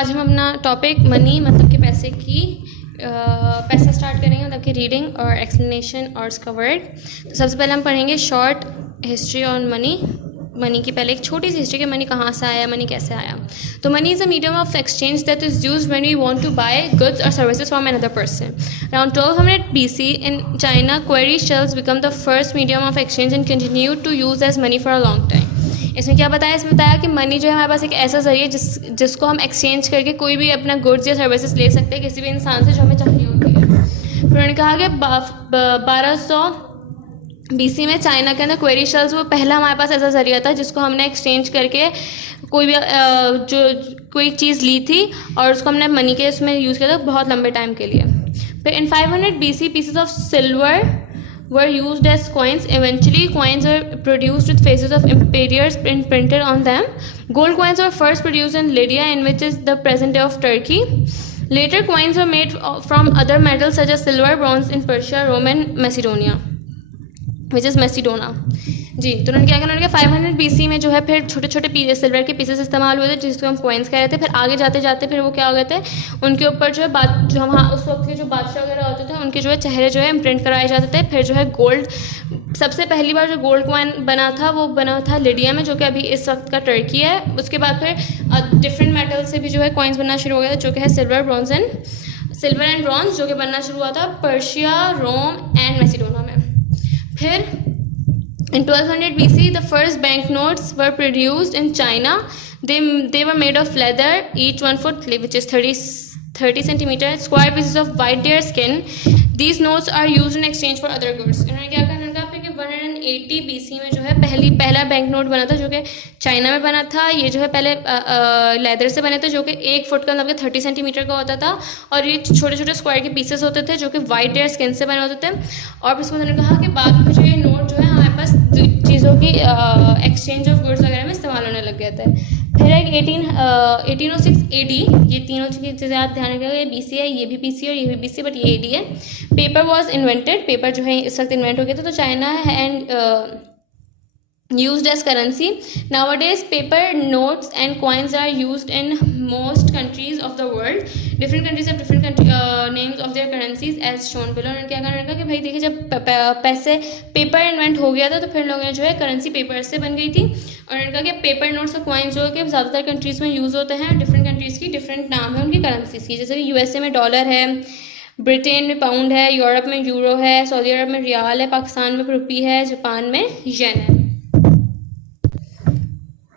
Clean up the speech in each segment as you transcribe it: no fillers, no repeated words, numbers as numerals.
आज हम अपना टॉपिक मनी मतलब कि पैसा स्टार्ट करेंगे, मतलब कि रीडिंग और एक्सप्लेनेशन और उसका वर्ड। तो सबसे पहले हम पढ़ेंगे शॉर्ट हिस्ट्री ऑन मनी की पहले एक छोटी सी हिस्ट्री कि मनी कहाँ से आया, मनी कैसे आया। तो money is a medium of exchange that is used when we want to buy goods और services from another person. Around 1200 BC in China, quarry shells become the first medium of exchange and continued to use as money for a long time. इसमें क्या बताया? इसमें बताया कि money जो है हमारे पास एक ऐसा जरिए जिसको हम एक्सचेंज करके कोई भी अपना गुड्स या सर्विसेज ले सकते हैं किसी भी इंसान से जो हमें चाहिए होती है। फिर उन्होंने कहा कि 1200 BC में चाइना के अंदर क्वेरी शेल्स वो पहला हमारे पास ऐसा जरिया था जिसको हमने एक्सचेंज करके कोई भी कोई चीज़ ली थी और उसको हमने मनी के उसमें यूज़ किया था बहुत लंबे टाइम के लिए। फिर in 500 BC pieces of silver were used as coins. Eventually coins were produced with faces of emperors printed on them. Gold coins were first produced in Lydia, in which is the present day of Turkey. Later coins were made from other metals such as silver, bronze in Persia, Rome and Macedonia, which is Macedonia. जी, तो उन्होंने क्या किया? उन्होंने 500 BC में जो है फिर छोटे छोटे सिल्वर के पीसेस इस्तेमाल हुए थे जिसको हम कॉइन्स कह रहे थे। फिर आगे जाते जाते फिर वो क्या हो गए थे, उनके ऊपर जो है जो हम उस वक्त के जो बादशाह वगैरह होते थे उनके जो है चेहरे जो है इम्प्रिंट कराए जाते थे। फिर जो है गोल्ड, सबसे पहली बार जो गोल्ड कॉइन बना था वो बना था लिडिया में, जो कि अभी इस वक्त का टर्की है। उसके बाद फिर डिफरेंट मेटल से भी जो है कॉइन्स बनना शुरू हो गया था, जो कि है सिल्वर एंड ब्रॉन्ज, जो कि बनना शुरू हुआ था पर्शिया, रोम एंड मैसिडोनिया में। फिर in 1200 BC, the first banknotes were produced in China. They were made of leather, each 1 foot, which is 30 centimeter, square pieces of white deer skin. These notes are used in exchange for other goods. इन्होंने क्या कहा? 180 BC में जो है पहला bank note बना था जो कि चाइना में बना था। ये जो है पहले लेदर से बने थे, जो कि 1 फुट का मतलब 30 सेंटीमीटर का होता था, और ये छोटे छोटे स्क्वायर के पीसेस होते थे जो कि वाइट डेयर स्किन से बने होते थे। और फिर उसको उन्होंने कहा कि बाद में जो ये नोट जो है हमारे पास चीज़ों की एक्सचेंज ऑफ गुड्स वगैरह में इस्तेमाल होने लग गए थे। फिर एक 1806 AD, ये तीनों चीज़ें आप ध्यान रखिएगा, ये BC है, ये भी BC और ये भी BC, बट ये AD है। पेपर वॉज इन्वेंटेड, पेपर जो है इस वक्त इन्वेंट हो गया था। तो China and used as currency. Nowadays paper notes and coins are used in most countries of the world. Different countries have different names of their currencies as shown below. उन्होंने क्या करना कि भाई देखिए, जब पैसे पेपर इन्वेंट हो गया था तो फिर लोगों ने जो है करेंसी पेपर से बन गई थी। और उन्होंने कहा कि पेपर नोट्स और कॉइन्स जो है कि ज़्यादातर कंट्रीज़ में यूज़ होते हैं। डिफरेंट कंट्रीज़ की डिफरेंट नाम है उनकी करेंसीज की, जैसे कि USA में डॉलर है, ब्रिटेन में पाउंड है, यूरोप में यूरो है, सऊदी अरब में रियाल है, पाकिस्तान में रुपी है, जापान में येन है।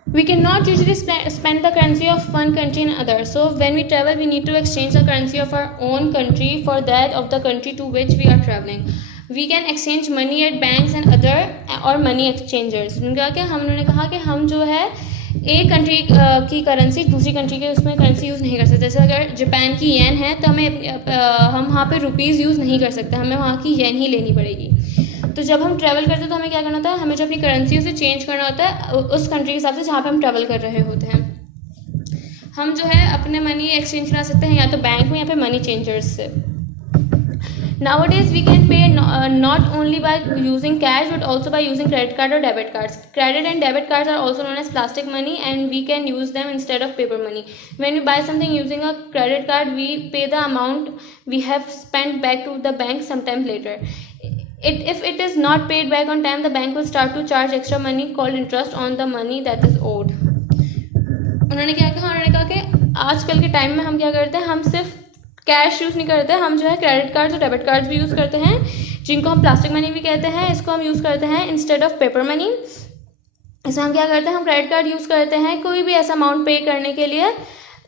We cannot usually spend the currency of one country in other. So when we travel, we need to exchange the currency of our own country for that of the country to which we are traveling. We can exchange money at banks and other or money exchangers. उन्होंने कहा कि हम जो है एक country की currency दूसरी country के उसमें करेंसी यूज़ नहीं कर सकते। जैसे अगर जापान की येन है तो हम वहाँ पे रुपीज़ यूज़ नहीं कर सकते, हमें वहाँ की येन ही लेनी पड़ेगी। तो जब हम ट्रैवल करते हैं तो हमें क्या करना होता है, हमें जो अपनी करेंसी उसे चेंज करना होता है उस कंट्री के हिसाब से जहाँ पे हम ट्रैवल कर रहे होते हैं। हम जो है अपने मनी एक्सचेंज करा सकते हैं या तो बैंक में या फिर मनी चेंजर्स से। Nowadays we can pay not only by using cash but also by using credit card or debit cards. Credit and debit cards are also known as plastic money and we can use them instead of paper money. When we buy something using a credit card, we pay the amount we have spent back to the bank sometime later. If it is not paid back on time, the bank will start to charge extra money called interest on the money that is owed. उन्होंने क्या कहा? उन्होंने कहा कि आजकल के time में हम क्या करते हैं, हम सिर्फ कैश यूज़ नहीं करते, हम जो है क्रेडिट कार्ड्स और डेबिट कार्ड्स भी यूज़ करते हैं, जिनको हम प्लास्टिक मनी भी कहते हैं। इसको हम यूज़ करते हैं इंस्टेड ऑफ पेपर मनी। इसमें हम क्या करते हैं, हम क्रेडिट कार्ड यूज़ करते हैं कोई भी ऐसा अमाउंट पे करने के लिए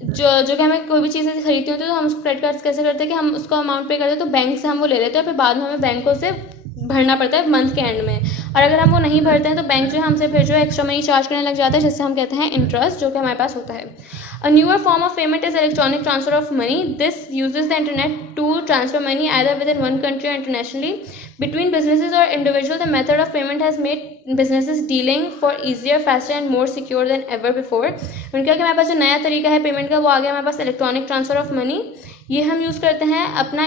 जो कि हमें कोई भी चीज़ें खरीदती होती है, तो हम उसको क्रेडिट कार्ड कैसे करते हैं कि हम उसको अमाउंट पे करते हैं तो बैंक से हम वो ले लेते हैं, फिर बाद में हमें बैंकों से भरना पड़ता है मंथ के एंड में। और अगर हम वो नहीं भरते हैं तो बैंक जो है हमसे फिर जो है एक्स्ट्रा मनी चार्ज करने लग जाता है, जिससे हम कहते हैं इंटरेस्ट, जो कि हमारे पास होता है। A newer form of payment is electronic transfer of money. This uses the internet to transfer money either within one country or internationally. Between businesses or individuals, the method of payment has made businesses dealing for easier, faster and more secure than ever before. उनका कि हमारे पास जो नया तरीका है payment का वो आ गया हमारे पास इलेक्ट्रॉनिक ट्रांसफ़र ऑफ मनी। ये हम यूज़ करते हैं अपना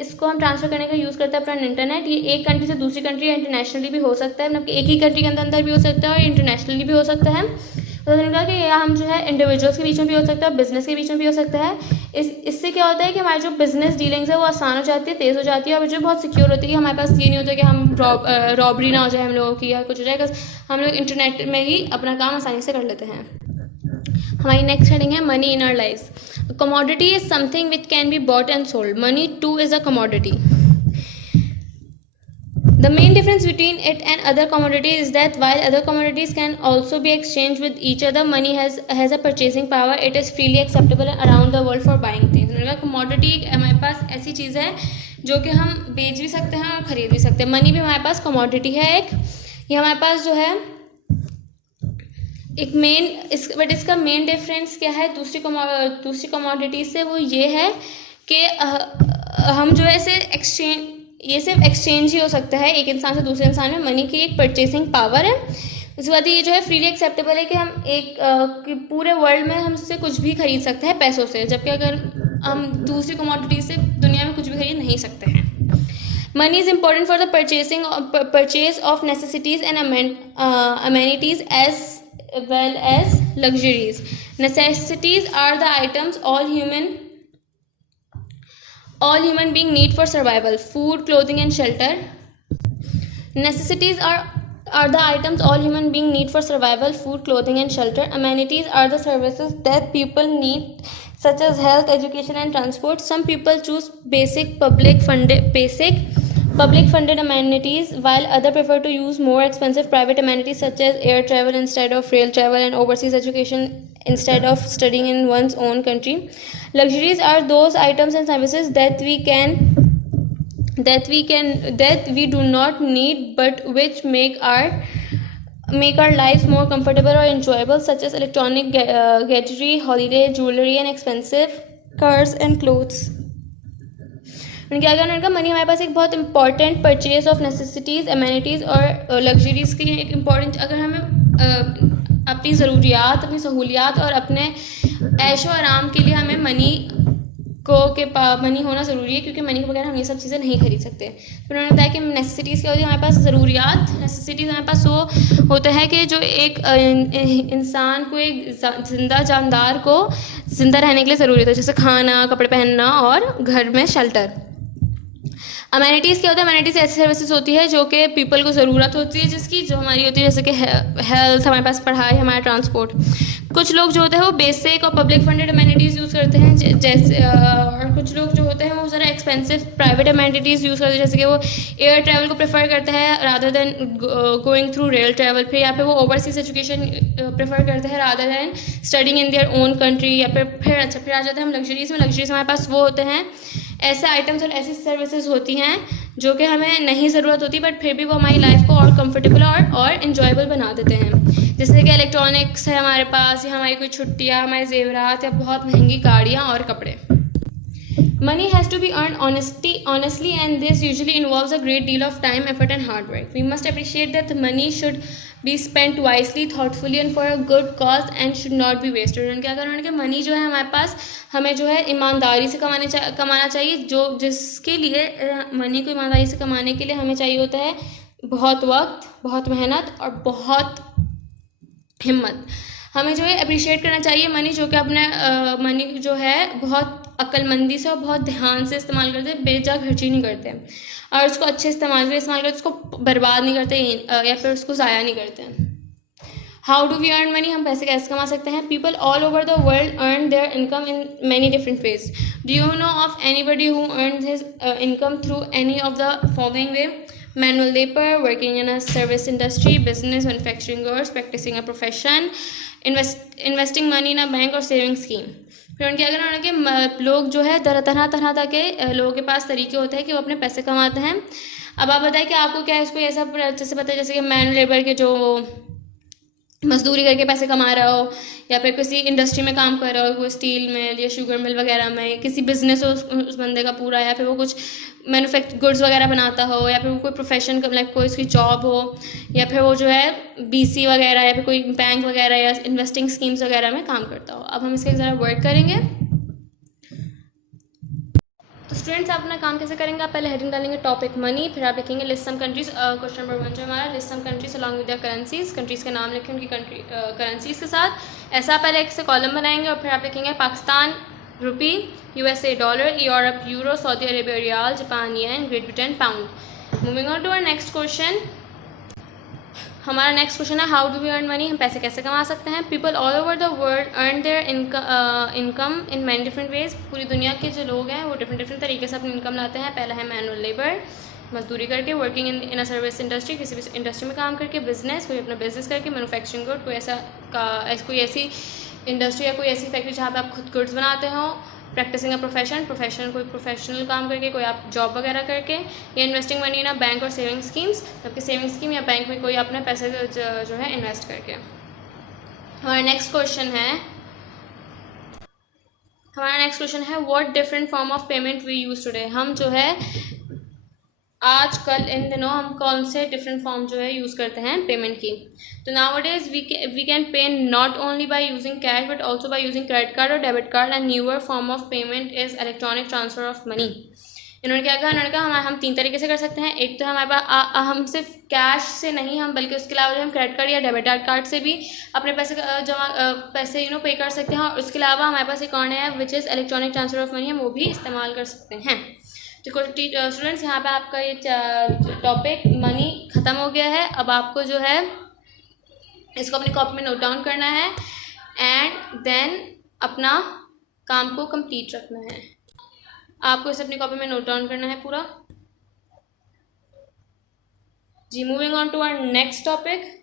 इसको हम ट्रांसफ़र करने का यूज़ करते हैं अपना इंटरनेट। ये एक कंट्री से दूसरी कंट्री या इंटरनेशनली भी हो सकता है, मतलब कि एक ही कंट्री के अंदर भी हो सकता है और इंटरनेशनली भी हो सकता है। तो हमने कहा कि यह हम जो है इंडिविजुअल्स के बीच में भी हो सकता है, बिजनेस के बीच में भी हो सकता है। इससे क्या होता है कि हमारी जो बिजनेस डीलिंग्स है वो आसान हो जाती है, तेज़ हो जाती है, और जो बहुत सिक्योर होती है कि हमारे पास ये नहीं होता कि हम रॉबरी ना हो जाए हम लोगों की या कुछ हो जाए, हम लोग इंटरनेट में ही अपना काम आसानी से कर लेते हैं। हमारी नेक्स्ट हेडिंग है money in our life. Commodity is something which can be bought and sold, money too is a commodity. The main difference between it and other commodities is that while other commodities can also be exchanged with each other, money has a purchasing power. It is freely acceptable around the world for buying things. Commodity हमारे पास ऐसी चीज़ है जो कि हम बेच भी सकते हैं और ख़रीद भी सकते हैं। मनी भी हमारे पास कमोडिटी है एक, ये हमारे पास जो है एक बट इसका मेन डिफरेंस क्या है दूसरी कमोडिटी से, वो ये है कि हम जो है इसे ये सिर्फ एक्सचेंज ही हो सकता है एक इंसान से दूसरे इंसान में। मनी की एक परचेसिंग पावर है। उसके बाद ये जो है फ्रीली एक्सेप्टेबल है कि हम कि पूरे वर्ल्ड में हम उससे कुछ भी खरीद सकते हैं पैसों से, जबकि अगर हम दूसरी कमोडिटी से दुनिया में कुछ भी खरीद नहीं सकते हैं। Money is important for the purchase of necessities and amenities as well as luxuries. Necessities are the items all human being need for survival: food, clothing and shelter. Necessities are the items all human being need for survival: food, clothing and shelter. Amenities are the services that people need, such as health, education and transport. Some people choose basic public funded amenities, while others prefer to use more expensive private amenities such as air travel instead of rail travel and overseas education instead of studying in one's own country. Luxuries are those items and services that we do not need but which make our lives more comfortable or enjoyable, such as electronic gadgetry, holiday jewelry and expensive cars and clothes. क्या करना है, money हमारे पास एक बहुत important purchase of necessities, amenities और luxuries की एक important, अगर हमें अपनी ज़रूरियात, अपनी सहूलियात और अपने ऐशो आराम के लिए हमें मनी होना ज़रूरी है, क्योंकि मनी के बगैर हम ये सब चीज़ें नहीं खरीद सकते। फिर उन्होंने बताया कि नेसेसिटीज़ क्या होती है हमारे पास, ज़रूरियात। नेसेसिटीज़ हमारे पास वो होता है कि जो एक इंसान को, एक जिंदा जानदार को ज़िंदा रहने के लिए ज़रूरी होता है, जैसे खाना, कपड़े पहनना और घर में शेल्टर। अमेनिटीज़ क्या होता है, अमेनिटीज़ ऐसी सर्विसेज होती है जो कि पीपल को ज़रूरत होती है जिसकी, जो हमारी होती है, जैसे कि हेल्थ, हमारे पास पढ़ाई, हमारा ट्रांसपोर्ट। कुछ लोग जो होते हैं वो बेसिक और पब्लिक फंडेड अमेनिटीज़ यूज़ करते हैं, जैसे और कुछ लोग जो होते हैं वो ज़रा एक्सपेंसिव प्राइवेट अमेनिटीज़ यूज़ करते हैं, जैसे कि वो एयर ट्रैवल को प्रेफर करते हैं rather than going through rail travel. फिर या फिर वो ओवरसीज एजुकेशन प्रेफर करते हैं rather than studying in their own country. या फिर आ जाते हैं हम लग्जरीज़ में। लग्जरीज़ हमारे पास वो होते हैं, ऐसे आइटम्स और ऐसी सर्विसेज होती हैं जो कि हमें नहीं ज़रूरत होती, बट फिर भी वो हमारी लाइफ को और कंफर्टेबल और इन्जॉयबल बना देते हैं। जैसे कि इलेक्ट्रॉनिक्स है हमारे पास, या हमारी कोई छुट्टियाँ, हमारे जेवरात, या बहुत महंगी गाड़ियाँ और कपड़े। Money has to be earned honestly, and this usually involves a great deal of time, effort and hard work. We must appreciate that the money should be spent wisely, thoughtfully and for a good cause and should not be wasted. उन्होंने क्या कहा, उन्होंने कि money जो है हमारे पास, हमें जो है ईमानदारी से कमाना चाहिए, जिसके लिए मनी को ईमानदारी से कमाने के लिए हमें चाहिए होता है बहुत वक्त, बहुत मेहनत और बहुत हिम्मत। हमें जो है अप्रिशिएट करना चाहिए मनी, जो कि अपने मनी जो है बहुत अक्लमंदी से और बहुत ध्यान से इस्तेमाल करते हैं, बेजा खर्ची नहीं करते हैं, और उसको अच्छे इस्तेमाल करते, उसको बर्बाद नहीं करते या फिर उसको ज़ाया नहीं करते हैं। How do we earn money, हम पैसे कैसे कमा सकते हैं? People all over the world earn their income in many different ways. Do you know of anybody who earn his income through any of the following way? Manual labor, working in a service industry, business, manufacturing goods, practicing a profession, investing money in a bank or saving scheme. फिर उनके अगर उनके लोग जो है तरह के लोगों के पास तरीके होते हैं कि वो अपने पैसे कमाते हैं। अब आप बताएं कि आपको क्या है इसको ये सब अच्छे से पता है, जैसे कि मैनुअल लेबर के जो मजदूरी करके पैसे कमा रहा हो, या फिर किसी इंडस्ट्री में काम कर रहा हो, कोई स्टील मिल या शुगर मिल वगैरह में, किसी बिजनेस हो उस बंदे का पूरा, या फिर वो कुछ गुड्स वगैरह बनाता हो, या फिर वो कोई प्रोफेशन लाइक कोई उसकी जॉब हो, या फिर वो जो है बीसी वगैरह या फिर कोई बैंक वगैरह या इन्वेस्टिंग स्कीम्स वगैरह में काम करता हो। अब हम इसके ज़रा वर्क करेंगे। तो स्टूडेंट्स आप अपना काम कैसे करेंगे, आप पहले हेडिंग डालेंगे टॉपिक मनी, फिर आप लिखेंगे list some countries, question number 1 जो हमारा list some countries along with their currencies, countries के नाम लिखें उनकी करेंसीज के साथ। ऐसा आप पहले एक से कॉलम बनाएंगे और फिर आप लिखेंगे Pakistan rupee, USA dollar, Europe euro, Saudi Arabia riyal, Japan yen, Great Britain pound. Moving on to our next question. हमारा नेक्स्ट क्वेश्चन है how do we earn money, हम पैसे कैसे कमा सकते हैं। People all over the world earn their income in many different ways, पूरी दुनिया के जो लोग हैं वो डिफरेंट डिफरेंट तरीके से अपनी इनकम लाते हैं। पहला है मैनुअल लेबर, मजदूरी करके, working in a service industry, किसी भी इंडस्ट्री में काम करके, बिजनेस, कोई अपना बिजनेस करके, मैनुफैक्चरिंग गुड, कोई ऐसी इंडस्ट्री या कोई ऐसी फैक्ट्री जहाँ पे आप खुद गुड्स बनाते हो, प्रैक्टिसिंग अ प्रोफेशन कोई प्रोफेशनल काम करके, कोई आप जॉब वगैरह करके, या investing money in a bank और सेविंग स्कीम्स, जबकि सेविंग स्कीम या बैंक में कोई अपने पैसे जो है इन्वेस्ट करके। हमारा नेक्स्ट क्वेश्चन है what different form of payment we use today, हम जो है आजकल इन दिनों हम कौन से डिफरेंट फॉर्म जो है यूज़ करते हैं पेमेंट की। तो nowadays we can pay not only by using cash but also by using credit card और debit card, and newer form of payment is electronic transfer of money. इन्होंने क्या कहा, इन्होंने कहा हम 3 तरीके से कर सकते हैं। एक तो हमारे पास हम सिर्फ कैश से नहीं, हम बल्कि उसके अलावा हम क्रेडिट कार्ड या डेबिट कार्ड से भी अपने पैसे पे कर सकते हैं। और उसके अलावा हमारे पास एक और है which is electronic transfer of money, हम वो भी इस्तेमाल कर सकते हैं। तो स्टूडेंट्स यहाँ पे आपका ये टॉपिक मनी ख़त्म हो गया है। अब आपको जो है इसको अपनी कॉपी में नोट डाउन करना है एंड देन अपना काम को कंप्लीट रखना है। आपको इसे अपनी कॉपी में नोट डाउन करना है पूरा जी। Moving on to our next topic.